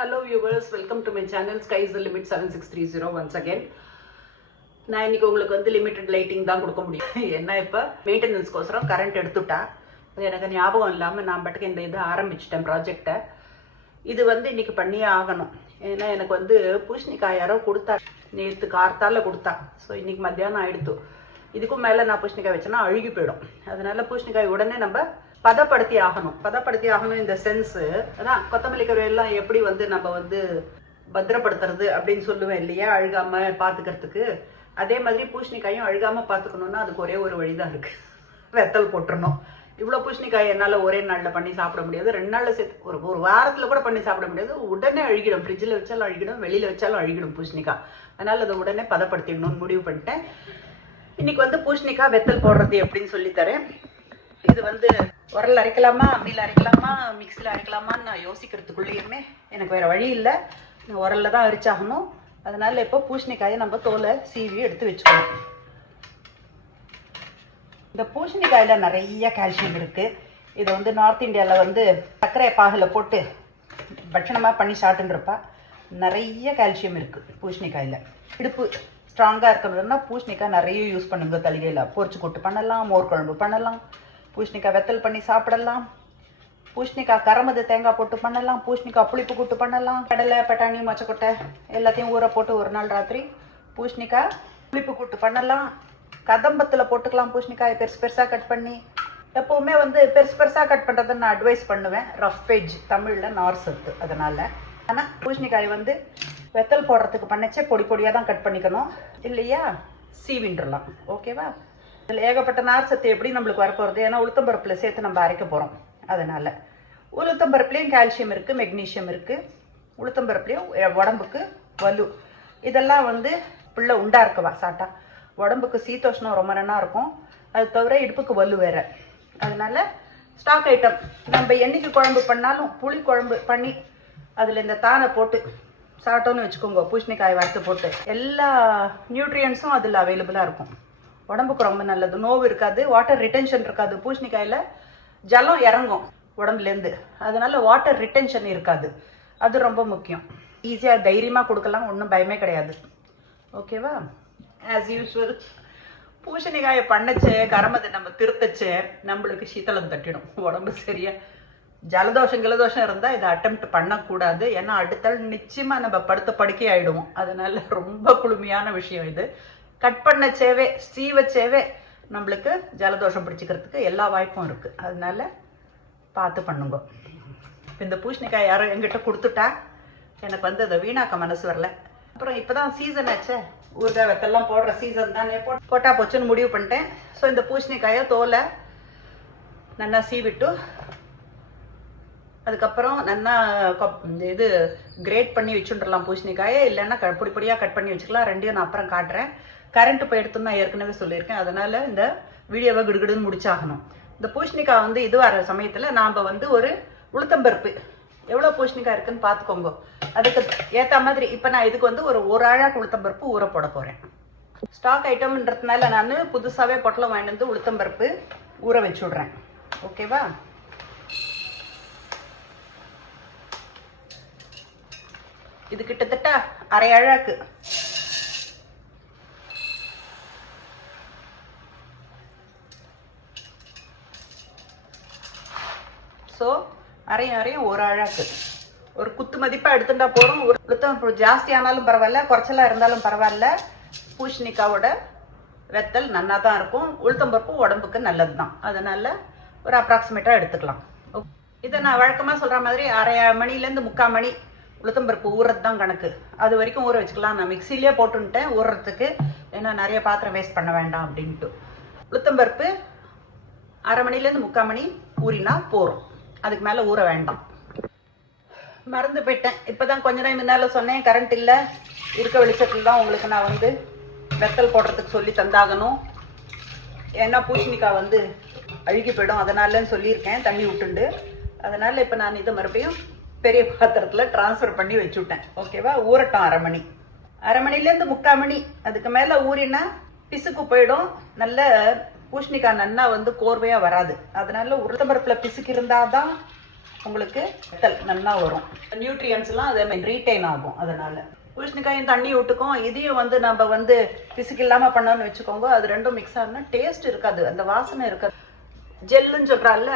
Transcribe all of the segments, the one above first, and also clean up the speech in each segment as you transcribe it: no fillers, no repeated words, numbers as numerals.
Hello viewers, welcome to my channel Sky is the Limit 7630 once again. நான் இன்னைக்கு உங்களுக்கு வந்து லிமிட்டட் லைட்டிங் தான் கொடுக்க முடியும். என்ன இப்போ மெயின்டெனன்ஸ்க்கோசரம் கரண்ட் எடுத்துட்டா அது எனக்கு ஞாபகம் இல்லாமல் நான் பட்டுக்கு இந்த இதை ஆரம்பிச்சிட்டேன் ப்ராஜெக்டை. இது வந்து இன்னைக்கு பண்ணியே ஆகணும். ஏன்னா எனக்கு வந்து பூசணிக்காய் யாரோ கொடுத்தா, நேற்று கார்த்தால கொடுத்தா. ஸோ இன்னைக்கு மத்தியானம் ஆயிடுத்து. இதுக்கும் மேலே நான் பூசணிக்காய் வச்சேன்னா அழுகி போயிடும். அதனால பூசணிக்காய் உடனே நம்ம பதப்படுத்தி ஆகணும். இந்த சென்ஸு அதான் கொத்தமல்லி கருவேலாம் எப்படி வந்து நம்ம வந்து பத்திரப்படுத்துறது அப்படின்னு சொல்லுவேன் இல்லையா, அழுகாம பார்த்துக்கிறதுக்கு. அதே மாதிரி பூசணிக்காயும் அழுகாம பார்த்துக்கணும்னா அதுக்கு ஒரே ஒரு வழிதான் இருக்கு, வெத்தல் போட்டுறணும். இவ்வளோ பூசணிக்காய் என்னால் ஒரே நாளில் பண்ணி சாப்பிட முடியாது, 2 நாளில் சேர்த்து ஒரு வாரத்தில் கூட பண்ணி சாப்பிட முடியாது. உடனே அழுகிடும், ஃப்ரிட்ஜில் வச்சாலும் அழுகிடும், வெளியில் வச்சாலும் அழுகிடும் பூசணிக்காய். அதனால் அதை உடனே பதப்படுத்திடணும்னு முடிவு பண்ணிட்டேன். இன்னைக்கு வந்து பூசணிக்காய் வெத்தல் போடுறது எப்படின்னு சொல்லித்தரேன். இது வந்து உரல் அரைக்கலாமா, அம்மியில் அரைக்கலாமா, மிக்சியில் அரைக்கலாமான்னு நான் யோசிக்கிறதுக்குள்ளேயுமே எனக்கு வேறு வழி இல்லை, உரலில் தான் அரிச்சாகணும். அதனால் இப்போ பூசணிக்காயை நம்ம தோலை சீவி எடுத்து வச்சுக்கணும். இந்த பூசணிக்காயில் நிறைய கால்சியம் இருக்குது. இதை வந்து நார்த் இந்தியாவில் வந்து சர்க்கரை பாகில் போட்டு பட்சணமாக பண்ணி சாப்பிட்டுருப்பா. நிறைய கால்சியம் இருக்குது பூசணிக்காயில். இடுப்பு ஸ்ட்ராங்காக இருக்கணும்னா பூசணிக்காய் நிறைய யூஸ் பண்ணுங்க. தலிகையில் பொரிச்சு கொட்டு பண்ணலாம், மோர் குழம்பு பண்ணலாம், பூசணிக்காய் வெத்தல் பண்ணி சாப்பிடலாம், பூசணிக்காய் கரமது தேங்காய் போட்டு பண்ணலாம், பூசணிக்காய் புளிப்பு கூட்டு பண்ணலாம், கடலை பட்டாணி மொச்சக்கொட்டை எல்லாத்தையும் ஊற போட்டு ஒரு நாள் ராத்திரி பூசணிக்காய் புளிப்பு கூட்டு பண்ணலாம். கதம்பத்தில் போட்டுக்கலாம் பூசணிக்காய் பெருசாக கட் பண்ணி. எப்போவுமே வந்து பெருசாக கட் பண்ணுறதுன்னு நான் அட்வைஸ் பண்ணுவேன். ரஃப் எட்ஜ் தமிழில் நார் சத்து. அதனால் ஆனால் பூசணிக்காய் வந்து வெத்தல் போடுறதுக்கு பண்ணச்சே பொடியாக தான் கட் பண்ணிக்கணும், இல்லையா சீவின்றலாம். ஓகேவா? இதில் ஏகப்பட்ட நார் சத்து எப்படி நம்மளுக்கு வரப்போகிறது, ஏன்னா உளுத்தம்பருப்பில் சேர்த்து நம்ம அரைக்க போகிறோம். அதனால் உளுத்தம்பருப்புலேயும் கால்சியம் இருக்குது, மெக்னீஷியம் இருக்குது. உளுத்தம்பருப்புலேயும் உடம்புக்கு வலு. இதெல்லாம் வந்து பிள்ளை உண்டா இருக்கவா சாட்டா உடம்புக்கு சீத்தோஷ்ணம் ரொம்ப நல்லா இருக்கும். அது தவிர இடுப்புக்கு வலு வேறு. அதனால் ஸ்டாக் ஐட்டம் நம்ம என்னைக்கு குழம்பு பண்ணாலும் புளி குழம்பு பண்ணி அதில் இந்த தானை போட்டு சாப்பிட்டோன்னு வச்சுக்கோங்க, பூசணிக்காய் வறுத்து போட்டு எல்லா நியூட்ரியன்ஸும் அதில் அவைலபிளாக இருக்கும். உடம்புக்கு ரொம்ப நல்லது, நோவு இருக்காது, வாட்டர் ரிட்டென்ஷன் இருக்காது. பூசணிக்காயில் ஜலம் இறங்கும் உடம்புலேருந்து, அதனால வாட்டர் ரிட்டென்ஷன் இருக்காது. அது ரொம்ப முக்கியம். ஈஸியாக தைரியமாக கொடுக்கலாம், ஒன்றும் பயமே கிடையாது. ஓகேவா? ஆஸ் யூஸ்வல் பூசணிக்காயை பண்ணச்சே கரமதை நம்ம திருத்தச்சே நம்மளுக்கு சீத்தளம் தட்டிடும் உடம்பு. சரியா ஜலதோஷம் இருந்தால் இதை அட்டெம்ப்ட் பண்ணக்கூடாது. ஏன்னா அடுத்தால் நிச்சயமாக நம்ம படுத்த படுக்கை ஆகிடுவோம். அதனால ரொம்ப குளுமையான விஷயம் இது. கட் பண்ணச்சேவே சீவச்சேவே நம்மளுக்கு ஜலதோஷம் பிடிச்சிக்கிறதுக்கு எல்லா வாய்ப்பும் இருக்குது. அதனால பார்த்து பண்ணுங்க. இந்த பூசணிக்காய் யாரும் எங்கிட்ட கொடுத்துட்டா எனக்கு வந்து அதை வீணாக்க மனசு வரல. அப்புறம் இப்போ தான் சீசன் ஆச்சே, ஊறுகாய் வெத்தெல்லாம் போடுற சீசன் தானே, போட்டா போச்சுன்னு முடிவு பண்ணிட்டேன். ஸோ இந்த பூசணிக்காயை தோலை நல்லா சீவிட்டு அதுக்கப்புறம் நல்லா இது கிரேட் பண்ணி வச்சுட்டுலாம் பூசணிக்காயை, இல்லைன்னா பொடியாக கட் பண்ணி வச்சுக்கலாம். ரெண்டையும் நான் அப்புறம் காட்டுறேன். கரண்ட் போயிடுத்துன்னு நான் ஏற்கனவே சொல்லியிருக்கேன். அதனால் இந்த வீடியோவை கிடுகிடுன்னு முடிச்சாகணும். இந்த பூசணிக்காய் வந்து இது வர சமயத்தில் நாம் வந்து ஒரு உளுத்தம்பருப்பு எவ்வளோ பூசணிக்காய் இருக்குன்னு பார்த்துக்கோங்க. அதுக்கு ஏற்ற மாதிரி இப்போ நான் இதுக்கு வந்து ஒரு ஆழாக்கு உளுத்தம்பருப்பு ஊற போட போகிறேன். ஸ்டாக் ஐட்டம்ன்றதுனால நான் புதுசாகவே பொட்டலம் வாங்கிட்டு வந்து உளுத்தம்பருப்பு ஊற வச்சு விட்றேன். ஓகேவா? இது கிட்டத்தட்ட அரை அழாக்கு. ஸோ அரையும் ஒரு அழாக்கு ஒரு குத்து மதிப்பாக எடுத்துட்டா போகிறோம். ஒரு உளுத்தம் ஜாஸ்தி ஆனாலும் பரவாயில்ல, குறைச்சலாக இருந்தாலும் பரவாயில்ல. பூசணிக்காவோட வெத்தல் நல்லா தான் இருக்கும். உளுத்தம்பருப்பும் உடம்புக்கு நல்லது தான். அதனால் ஒரு அப்ராக்சிமேட்டாக எடுத்துக்கலாம். இதை நான் வழக்கமாக சொல்கிற மாதிரி 1/2 மணிலேருந்து 3/4 மணி உளுத்தம்பருப்பு ஊறுறது தான் கணக்கு. அது வரைக்கும் ஊற வச்சுக்கலாம். நான் மிக்சிலே போட்டுன்ட்டேன் ஊறுறதுக்கு, ஏன்னா நிறைய பாத்திரம் வேஸ்ட் பண்ண வேண்டாம் அப்படின்ட்டு. உளுத்தம்பருப்பு 1/2 மணிலேருந்து 3/4 மணி ஊறினா போகிறோம், அதுக்கு மேலே ஊற வேண்டாம். மறந்து போயிட்டேன், இப்போ தான் கொஞ்ச நேரம் முன்னால் சொன்னேன். கரண்ட் இல்லை, இருக்க வெளிச்சத்தில் தான் உங்களுக்கு நான் வந்து வெத்தல் போடுறதுக்கு சொல்லி தந்தாகணும். ஏன்னா பூசணிக்காய் வந்து அழுகி போயிடும், அதனாலன்னு சொல்லியிருக்கேன் தண்ணி விட்டுண்டு. அதனால் இப்போ நான் இதை மறுபடியும் பெரிய பாத்திரத்தில் ட்ரான்ஸ்ஃபர் பண்ணி வச்சுவிட்டேன். ஓகேவா? ஊறட்டும் 1/2 மணி. 1/2 மணிலேருந்து 3/4 மணி. அதுக்கு மேலே ஊறினா பிசுக்கு போயிடும். நல்ல பூசணிக்காய் நல்லா வந்து கோர்வையாக வராது. அதனால உளுத்தம்பருப்பில் பிசுக்கு இருந்தால் தான் உங்களுக்கு நல்லா வரும். நியூட்ரியன்ஸ்லாம் அதே மாதிரி ரீட்டைன் ஆகும். அதனால் பூசணிக்காயும் தண்ணி விட்டுக்கும். இதையும் வந்து நம்ம வந்து பிசுக்கு இல்லாமல் பண்ணோன்னு வச்சுக்கோங்க. அது ரெண்டும் மிக்ஸ் ஆனால் டேஸ்ட் இருக்காது, அந்த வாசனை இருக்காது. ஜெல்லுன்னு சொல்கிறாள்ல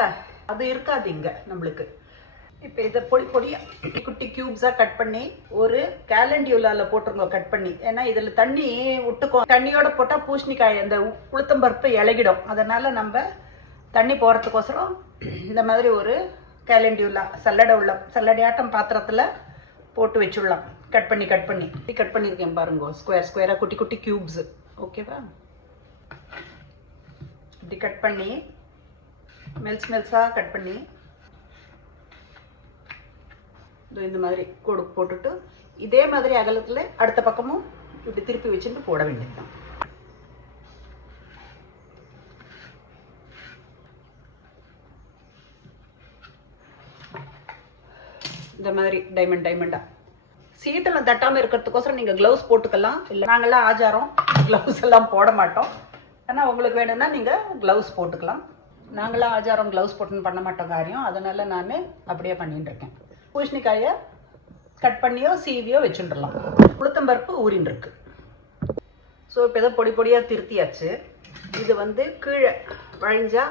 அது இருக்காது இங்கே நம்மளுக்கு. இப்போ இதை பொடி பொடியாக குட்டி க்யூப்ஸாக கட் பண்ணி ஒரு கேலண்டியூலாவில் போட்டுருங்க கட் பண்ணி. ஏன்னா இதில் தண்ணி விட்டுக்கும். தண்ணியோட போட்டால் பூசணிக்காய் அந்த உளுத்தம்பருப்பு இலகிடும். அதனால் நம்ம தண்ணி போகிறதுக்கோசரம் இந்த மாதிரி ஒரு கேலண்டியூலா சல்லடையாட்டம் பாத்திரத்தில் போட்டு வச்சுடலாம். கட் பண்ணியிருக்கேன் பாருங்க. ஸ்கொயராக குட்டி குட்டி க்யூப்ஸு. ஓகேவா? இப்படி கட் பண்ணி மெல்ஸாக கட் பண்ணி இந்த மாதிரி போட்டுட்டு இதே மாதிரி அகலத்தில் அடுத்த பக்கமும் இப்படி திருப்பி வச்சுட்டு போட வேண்டியதுதான். இந்த மாதிரி டைமண்டாக சீத்தெல்லாம் தட்டாமல் இருக்கிறதுக்கோசரம் நீங்கள் க்ளவுஸ் போட்டுக்கலாம். இல்லை நாங்கள்லாம் ஆச்சாரம் க்ளவுஸ் எல்லாம் போட மாட்டோம். ஆனால் உங்களுக்கு வேணும்னா நீங்கள் க்ளவுஸ் போட்டுக்கலாம். நாங்களாம் ஆச்சாரம் க்ளவுஸ் போட்டுன்னு பண்ண மாட்டோம் காரியம். அதனால் நான் அப்படியே பண்ணிட்டு இருக்கேன். பூசணிக்காயை கட் பண்ணியோ சீவியோ வச்சுட்டுலாம். உளுத்தம்பருப்பு ஊறின்னு இருக்கு. ஸோ இப்போ எதோ பொடி பொடியாக திருத்தியாச்சு. இது வந்து கீழே வழிஞ்சா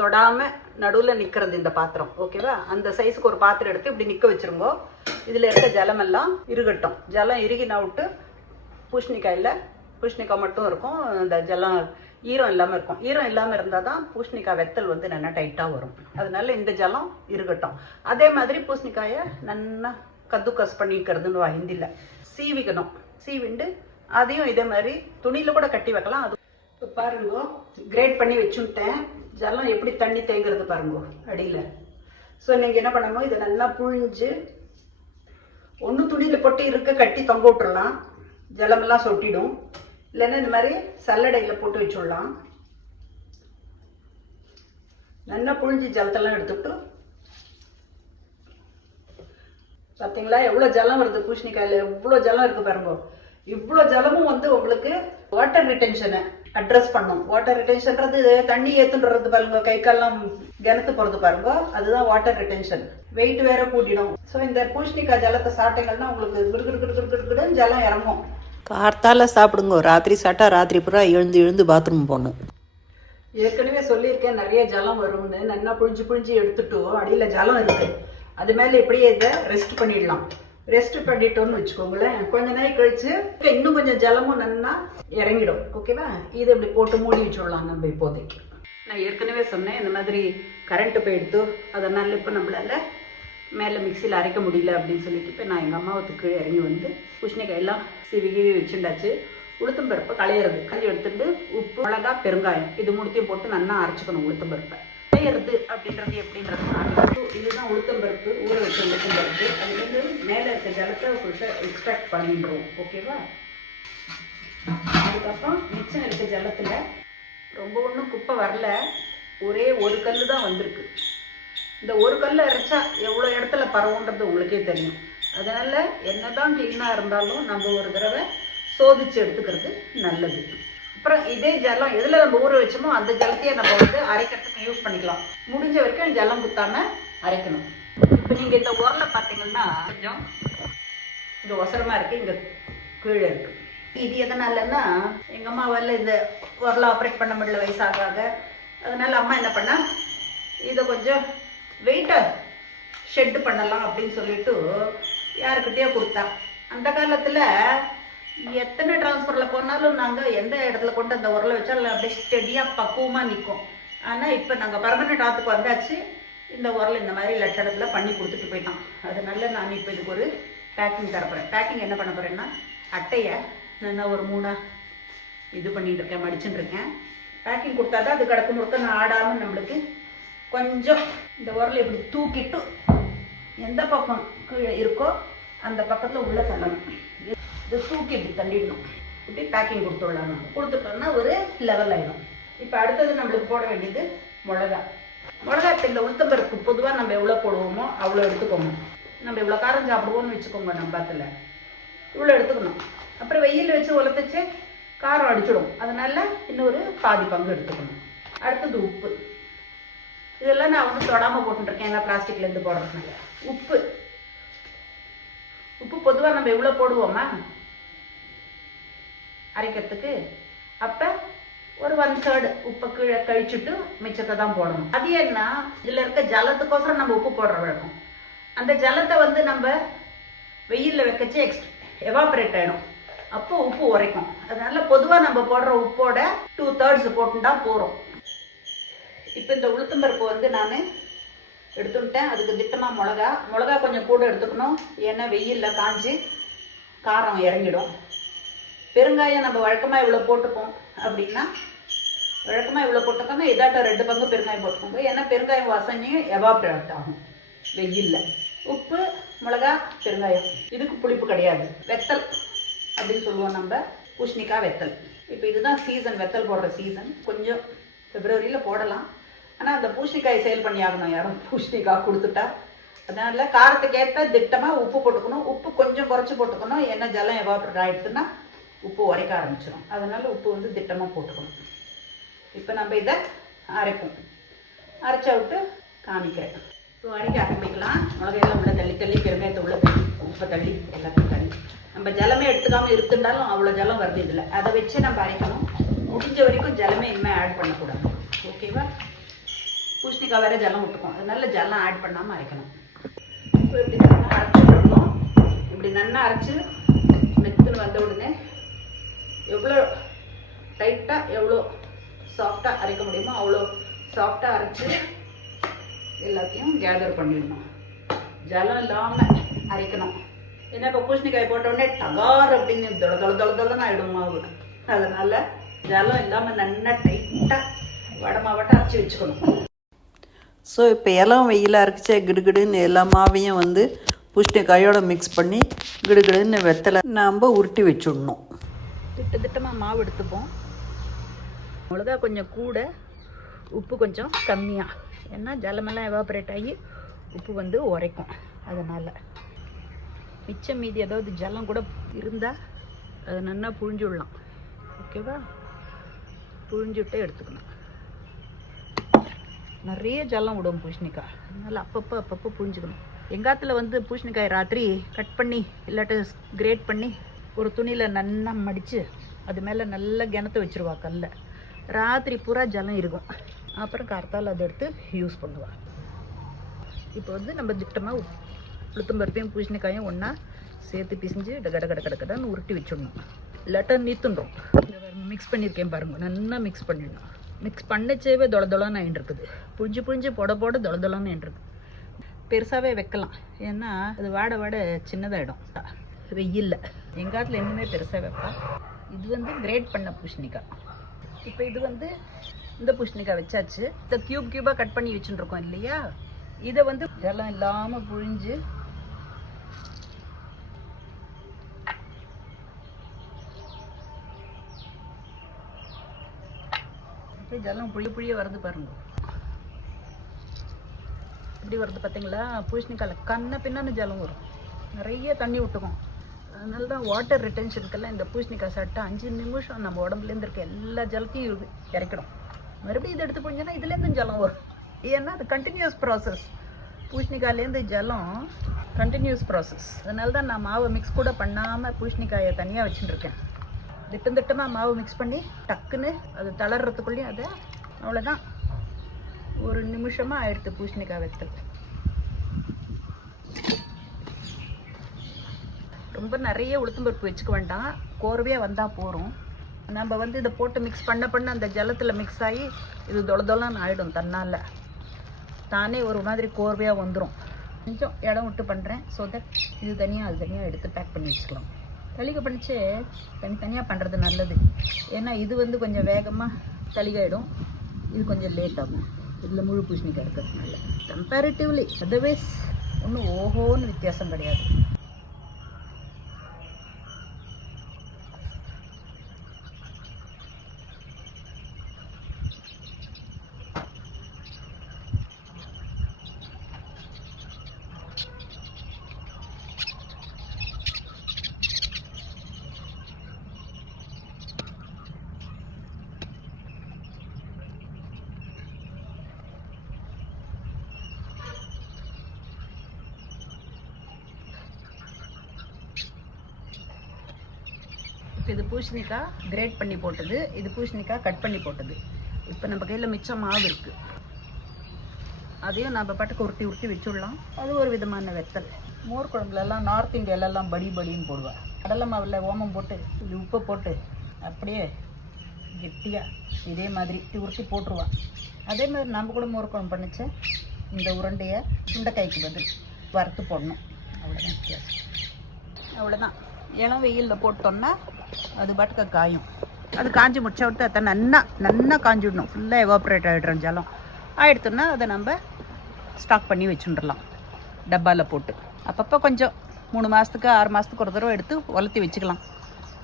தொடாமல் நடுவில் நிற்கிறது இந்த பாத்திரம். ஓகேவா? அந்த சைஸுக்கு ஒரு பாத்திரம் எடுத்து இப்படி நிற்க வச்சுருங்கோ. இதில் இருக்க ஜலமெல்லாம் இருகட்டும். ஜலம் இறுகினா விட்டு பூசணிக்காய் மட்டும் இருக்கும். இந்த ஜலம் ஈரம் இல்லாமல் இருக்கும். ஈரம் இல்லாமல் இருந்தால் தான் பூசணிக்காய் வெத்தல் வந்து நல்லா டைட்டாக வரும். அதனால இந்த ஜலம் இருக்கட்டும். அதே மாதிரி பூசணிக்காயை நல்லா கஸ் பண்ணிக்கிறதுன்னு ஹிந்தியில் சீவிக்கணும். சீவிண்டு அதையும் இதே மாதிரி துணியில் கூட கட்டி வைக்கலாம். அது இப்போ பாருங்க, கிரேட் பண்ணி வச்சுட்டேன். ஜலம் எப்படி தண்ணி தேங்குறது பாருங்க அடியில். ஸோ நீங்கள் என்ன பண்ணணும், இதை நல்லா புழிஞ்சு ஒன்று துணியில் போட்டு இருக்க கட்டி தொங்க விட்டுறலாம். ஜலமெல்லாம் சொட்டிடும். இல்லைன்னா இந்த மாதிரி சல்லடையில் போட்டு வச்சுடலாம். நல்லா புழிஞ்சு ஜலத்தெல்லாம் எடுத்துட்டு பார்த்தீங்களா எவ்வளோ ஜலம் வருது பூசணிக்காயில். எவ்வளோ ஜலம் இருக்குது பாருங்க. இவ்வளோ ஜலமும் வந்து உங்களுக்கு வாட்டர் ரிட்டென்ஷனை அட்ரஸ் பண்ணும். வாட்டர் ரிட்டென்ஷன்றது தண்ணி ஏற்றுன்றது பாருங்க. கை கால்லாம் கிணத்து போகிறது பாருங்க. அதுதான் வாட்டர் ரிட்டென்ஷன். வெயிட் வேற கூட்டிடும். ஸோ இந்த பூசணிக்காய் ஜலத்தை சாப்பிட்டீங்கன்னா உங்களுக்கு கிடுன்னு ஜலம் இறங்கும். கார்த்தால சாப்பிடுங்க. ராத்திரி சாப்பிட்டா ராத்திரி பூரா எழுந்து பாத்ரூம் போகணும். ஏற்கனவே சொல்லியிருக்கேன் நிறைய ஜலம் வரும்னு. நல்லா புழிஞ்சு எடுத்துட்டோம். அடியில் ஜலம் இருக்கு. அது மேலே இப்படியே இதை ரெஸ்ட் பண்ணிடலாம். ரெஸ்ட் பண்ணிட்டோம்னு வச்சுக்கோங்களேன். கொஞ்ச நேரம் கழிச்சு இன்னும் கொஞ்சம் ஜலமும் நல்லா இறங்கிடும். ஓகேவா? இதை இப்படி போட்டு மூடி வச்சுடலாம் நம்ம இப்போதைக்கு. நான் ஏற்கனவே சொன்னேன் இந்த மாதிரி கரண்ட்டு போயிடுத்து. அதனால இப்போ நம்மளால மேலே மிக்சியில் அரைக்க முடியல அப்படின்னு சொல்லிட்டு இப்போ நான் எங்கள் அம்மாவுக்கு கீழே இறங்கி வந்து பூசணிக்காயெல்லாம் சீவி வச்சுட்டாச்சு. உளுத்தம்பருப்பை களையிறது கஞ்சி எடுத்துட்டு உப்பு, மிளகா, பெருங்காயம் இது மூணுத்தையும் போட்டு நல்லா அரைச்சிக்கணும். உளுத்தம்பருப்பை களையிறது அப்படின்றது எப்படின்றது இதுதான் உளுத்தம்பருப்பு, ஊற வச்ச உளுத்தம்பருப்பு. அதுலேருந்து மேலே இருக்க ஜலத்தை எக்ஸ்ட்ராக்ட் பண்ணிடுறோம். ஓகேவா? அதுக்கப்புறம் மிச்சம் இருக்க ஜலத்தில் ரொம்ப ஒன்றும் குப்பை வரல. ஒரே ஒரு கல் தான் வந்திருக்கு. இந்த ஒரு கல் அரைச்சா எவ்வளோ இடத்துல பரவுன்றது உங்களுக்கே தெரியும். அதனால் என்னதான் க்ளீனாக இருந்தாலும் நம்ம ஒரு தடவை சோதிச்சு எடுத்துக்கிறது நல்லது. அப்புறம் இதே ஜலம் எதில் நம்ம ஊற வச்சோமோ அந்த ஜலத்தையே நம்ம வந்து அரைக்கிறதுக்கு யூஸ் பண்ணிக்கலாம். முடிஞ்ச வரைக்கும் ஜலம் குத்தாமல் அரைக்கணும். இப்போ நீங்கள் இந்த உரலை பார்த்தீங்கன்னா கொஞ்சம் இந்த ஒசரமாக இருக்குது, இங்கே கீழே இருக்குது. இது எதனாலன்னா எங்கள் அம்மாவால் இந்த உரலை ஆப்ரேட் பண்ண முடியல வயசாக. அதனால் அம்மா என்ன பண்ணால் இதை கொஞ்சம் வெயிட்டை ஷெட்டு பண்ணலாம் அப்படின்னு சொல்லிட்டு யாருக்கிட்டேயோ கொடுத்தா. அந்த காலத்தில் எத்தனை டிரான்ஸ்ஃபரில் போனாலும் நாங்கள் எந்த இடத்துல கொண்டு அந்த உரலை வச்சாலும் அப்படியே ஸ்டெடியாக பக்குவமாக நிற்கும். ஆனால் இப்போ நாங்கள் பர்மனெண்ட் ஆற்றுக்கு வந்தாச்சு. இந்த உரலை இந்த மாதிரி லட்சணத்தில் பண்ணி கொடுத்துட்டு போயிட்டான். அதனால நான் இப்போ இதுக்கு ஒரு பேக்கிங் தரப்போகிறேன். பேக்கிங் என்ன பண்ண போகிறேன்னா அட்டையை நான் ஒரு 3 இது பண்ணிட்டு இருக்கேன், மடிச்சுட்டு இருக்கேன். பேக்கிங் கொடுத்தா தான் அது கிடக்கு முழுக்க நான் ஆடாமல் நம்மளுக்கு கொஞ்சம் இந்த உரலை இப்படி தூக்கிட்டு எந்த பக்கம் கீழே இருக்கோ அந்த பக்கத்தில் உள்ள தள்ளணும். இதை தூக்கி இப்படி தள்ளிடணும். இப்படி பேக்கிங் கொடுத்துடலாம். நம்ம கொடுத்துட்டோம்னா ஒரு லெவல் ஆகிடும். இப்போ அடுத்தது நம்மளுக்கு போட வேண்டியது மிளகாத்தூள். உளுத்தம்பருப்பு பொதுவாக நம்ம எவ்வளோ போடுவோமோ அவ்வளோ எடுத்துக்கோங்க. நம்ம இவ்வளோ காரம் சாப்பிடுவோம்னு வச்சுக்கோங்க. நம்ம பாத்தில் இவ்வளோ எடுத்துக்கணும். அப்புறம் வெயில் வச்சு உலர்த்திச்சு காரம் அடிச்சிடும். அதனால இன்னொரு பாதி பங்கு எடுத்துக்கணும். அடுத்தது உப்பு. இதெல்லாம் நான் வந்து தொடாமல் போட்டுருக்கேன், எல்லாம் பிளாஸ்டிக்லேருந்து போடுறதுனால. உப்பு உப்பு பொதுவாக நம்ம எவ்வளோ போடுவோமா அரைக்கிறதுக்கு, அப்போ ஒரு 1/3 உப்பை கீழே கழிச்சுட்டு மிச்சத்தை தான் போடணும். அது என்ன, இதில் இருக்க ஜலத்துக்கோசரம் நம்ம உப்பு போடுற வழக்கம். அந்த ஜலத்தை வந்து நம்ம வெயிலில் வைக்கச்சு எவாப்ரேட் ஆகிடும், அப்போ உப்பு உரைக்கும். அதனால பொதுவாக நம்ம போடுற உப்போட 2/3 போட்டுட்டா போகிறோம். இப்போ இந்த உளுத்தம்பருப்பு வந்து நான் எடுத்துட்டேன். அதுக்கு திட்டமாக மிளகா கொஞ்சம் கூட எடுத்துக்கணும், ஏன்னா வெயிலில் காஞ்சி காரம் இறங்கிடும். பெருங்காயம் நம்ம வழக்கமாக இவ்வளோ போட்டுப்போம் அப்படின்னா, வழக்கமாக இவ்வளோ போட்டுக்கோங்க, இதாட்ட 2 பங்கு பெருங்காயம் போட்டுக்கோங்க, ஏன்னா பெருங்காயம் வாசனையும் எவாப்ரேட் ஆகும் வெயிலில். உப்பு, மிளகா, பெருங்காயம், இதுக்கு புளிப்பு கிடையாது. வெத்தல் அப்படின்னு சொல்லுவோம் நம்ம, பூசணிக்காய் வெத்தல். இப்போ இதுதான் சீசன், வெத்தல் போடுற சீசன். கொஞ்சம் பிப்ரவரியில் போடலாம், ஆனால் அந்த பூசணிக்காயை சேல் பண்ணி ஆகணும் யாரும் பூசணிக்காய் கொடுத்துட்டா. அதனால காரத்துக்கு ஏற்ற திட்டமாக உப்பு போட்டுக்கணும். உப்பு கொஞ்சம் குறைச்சி போட்டுக்கணும், ஏன்னா ஜலம் எவாப்ரேட் ஆகிடுச்சுன்னா உப்பு உரைக்க ஆரம்பிச்சிடும். அதனால உப்பு வந்து திட்டமாக போட்டுக்கணும். இப்போ நம்ம இதை அரைப்போம். அரைச்சா விட்டு காமிக்கிறேன். ஸோ அரைக்க ஆரம்பிக்கலாம். மிளகையெல்லாம் உள்ள தள்ளி பெருங்காயத்தை உள்ள தள்ளி உப்பை தள்ளி எல்லாத்தையும் தள்ளி, நம்ம ஜலமே எடுத்துக்காமல் இருந்தாலும் அவ்வளோ ஜலம் வருது இதில், அதை வச்சு நம்ம அரைக்கணும். முடிஞ்ச வரைக்கும் ஜலமே இனிமேல் ஆட் பண்ணக்கூடாது, ஓகேவா? பூசணிக்காய் வேறு ஜலம் விட்டுக்கும், அதனால ஜலம் ஆட் பண்ணாமல் அரைக்கணும். இப்போ இப்படி நல்லா அரைச்சிருக்கோம். இப்படி நல்லா அரைச்சி மெத்துன்னு வந்த உடனே எவ்வளோ டைட்டாக எவ்வளோ சாஃப்டாக அரைக்க முடியுமோ அவ்வளோ சாஃப்டாக அரைச்சி எல்லாத்தையும் கேதர் பண்ணிடணும். ஜலம் இல்லாமல் அரைக்கணும். ஏன்னா இப்போ பூசணிக்காய் போட்ட உடனே டகார் அப்படின்னு தொலை ஆகிடும் மாவு. அதனால ஜலம் இல்லாமல் நல்லா டைட்டாக வடமாவட்டம் அரைச்சி வச்சுக்கணும். ஸோ இப்போ எல்லாம் வெயிலாக அரைச்சா கிடுகிடுன்னு எல்லா மாவையும் வந்து பூசணிக்காயோட மிக்ஸ் பண்ணி கிடுகிடுன்னு வெத்தலை நாம் உருட்டி வச்சுடணும். திட்டமாக மாவு எடுத்துப்போம். மிளகா கொஞ்சம் கூட, உப்பு கொஞ்சம் கம்மியாக, ஏன்னா ஜலமெல்லாம் எவாப்ரேட் ஆகி உப்பு வந்து உரைக்கும். அதனால் மிச்சம் மீதி ஏதாவது ஜலம் கூட இருந்தால் அதை நல்லா புழிஞ்சு விடலாம், ஓகேவா? புழிஞ்சுட்டே எடுத்துக்கணும். நிறைய ஜலம் விடும் பூசணிக்காய், அதனால் அப்பப்போ புழிஞ்சுக்கணும். எங்காத்தில் வந்து பூசணிக்காய் ராத்திரி கட் பண்ணி இல்லாட்ட கிரேட் பண்ணி ஒரு துணியில் நல்லா மடித்து அது மேலே நல்ல கிணத்தை வச்சுருவா கல்ல. ராத்திரி பூரா ஜலம் இருக்கும், அப்புறம் கார்த்தால் அதை எடுத்து யூஸ் பண்ணுவாள். இப்போ வந்து நம்ம திட்டமாக உளுத்தம்பருப்பையும் பூசணிக்காயும் ஒன்றா சேர்த்து பிசிஞ்சு கடன்னு உருட்டி வச்சிடணும். இல்லாட்டா நீத்துன்றோம். மிக்ஸ் பண்ணியிருக்கேன் பாருங்கள், நல்லா மிக்ஸ் பண்ணிடணும். மிக்ஸ் பண்ணச்சேவே தொளன்னு ஆகிட்டு இருக்குது. புழிஞ்சு போட தொளன்னு இருக்குது. பெருசாகவே வைக்கலாம், ஏன்னா அது வாட சின்னதாகிடும் வெயிலில். எங்காத்தில் இன்னுமே பெருசாக வைப்பா. இது வந்து கிரேட் பண்ண பூசணிக்காய். இப்போ இது வந்து இந்த பூசணிக்காய் வச்சாச்சு. இந்த க்யூபாக கட் பண்ணி வச்சுருக்கோம் இல்லையா, இதை வந்து ஜலம் இல்லாமல் புழிஞ்சு ஜலம் புளிய வருது பாருங்க. இப்படி வருது பார்த்தீங்களா? பூசணிக்காயில் கண்ணை பின்னான்னு ஜலம் வரும், நிறைய தண்ணி விட்டுக்கும். அதனால தான் வாட்டர் ரிட்டென்ஷனுக்கெல்லாம் இந்த பூசணிக்காய் சாப்பிட்டா 5 நிமிஷம் நம்ம உடம்புலேருந்து இருக்க எல்லா ஜலத்தையும் இறக்கிடும். மறுபடியும் இதை எடுத்து போனீங்கன்னா இதுலேருந்து ஜலம் வரும், ஏன்னா அது கண்டினியூஸ் ப்ராசஸ். பூசணிக்காயிலேருந்து ஜலம் கண்டினியூஸ் ப்ராசஸ். அதனால தான் நான் மாவை மிக்ஸ் கூட பண்ணாமல் பூசணிக்காயை தனியாக வச்சுட்டுருக்கேன். திட்டமாக மாவு மிக்ஸ் பண்ணி டக்குன்னு அது தளர்றதுக்குள்ளேயும் அதை அவ்வளோதான், 1 நிமிஷமாக ஆயிடுத்து பூசணிக்காய் வெத்தல். ரொம்ப நிறைய உளுத்தம்பருப்பு வச்சுக்க வேண்டாம், கோர்வையாக வந்தால் போகிறோம். நம்ம வந்து இதை போட்டு மிக்ஸ் பண்ண அந்த ஜலத்தில் மிக்ஸ் ஆகி இது தொளன்னு ஆகிடும் தன்னால். தானே ஒரு மாதிரி கோர்வையாக வந்துடும். கொஞ்சம் இடம் விட்டு பண்ணுறேன், ஸோ தட் இது தனியாக அது தனியாக எடுத்து பேக் பண்ணி வச்சுக்கலாம். தளிகை பண்ணிச்சு தனித்தனியாக பண்ணுறது நல்லது, ஏன்னா இது வந்து கொஞ்சம் வேகமாக தளிகாயிடும், இது கொஞ்சம் லேட் ஆகும். இதில் முழு பூசணிக்காய் இருக்கிறதுனால கம்பேரிட்டிவ்லி அதர்வைஸ் ஒன்றும் ஓஹோன்னு வித்தியாசம் கிடையாது. இப்போ இது பூசணிக்காய் கிரேட் பண்ணி போட்டது, இது பூசணிக்காய் கட் பண்ணி போட்டது. இப்போ நம்ம கையில் மிச்சம் மாவு இருக்குது, அதையும் நம்ம பாட்டுக்கு உருட்டி வச்சுடலாம். அது ஒரு விதமான வெத்தல். மோர் குழம்புலலாம் நார்த் இந்தியாவிலலாம் படின்னு போடுவாள். கடலை மாவில் ஓமம் போட்டு இது உப்பை போட்டு அப்படியே கெட்டியாக இதே மாதிரி உருட்டி போட்டுருவான். அதே மாதிரி நம்ம கூட மோர் குழம்பு பண்ணிச்ச இந்த உருண்டையை சுண்டைக்காய்க்கு பதில் வறுத்து போடணும். அவ்வளோதான் வித்தியாசம். அவ்வளோதான். இளம் வெயிலில் போட்டோம்னா அது பாட்டுக்கு காயும். அது காஞ்சி முடிச்ச விட்டு அதை நன்னா காஞ்சிடணும். ஃபுல்லாக எவாப்ரேட் ஆகிடுறோம் ஜலம் ஆகிடுத்தோன்னா அதை நம்ம ஸ்டாக் பண்ணி வச்சுட்டுடலாம் டப்பாவில் போட்டு. அப்பப்போ கொஞ்சம் 3 மாதத்துக்கு 6 மாதத்துக்கு ஒரு தடவை எடுத்து உலர்த்தி வச்சுக்கலாம்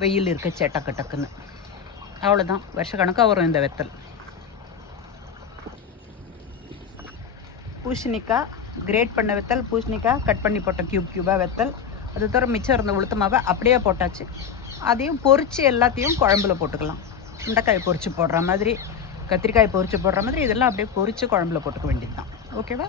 வெயில் இருக்கச்சே டக்குன்னு. அவ்வளோதான், வருஷக்கணக்காக வரும் இந்த வெத்தல். பூசணிக்காய் கிரேட் பண்ண வெத்தல், பூசணிக்காய் கட் பண்ணி போட்ட க்யூபாக வெத்தல். அது தவிர மிச்சம் இருந்த உளுத்த மாவை அப்படியே போட்டாச்சு. அதையும் பொரித்து எல்லாத்தையும் குழம்புல போட்டுக்கலாம். சுண்டைக்காய் பொரித்து போடுற மாதிரி, கத்திரிக்காய் பொரித்து போடுற மாதிரி இதெல்லாம் அப்படியே பொரித்து குழம்புல போட்டுக்க வேண்டியது தான். ஓகேவா?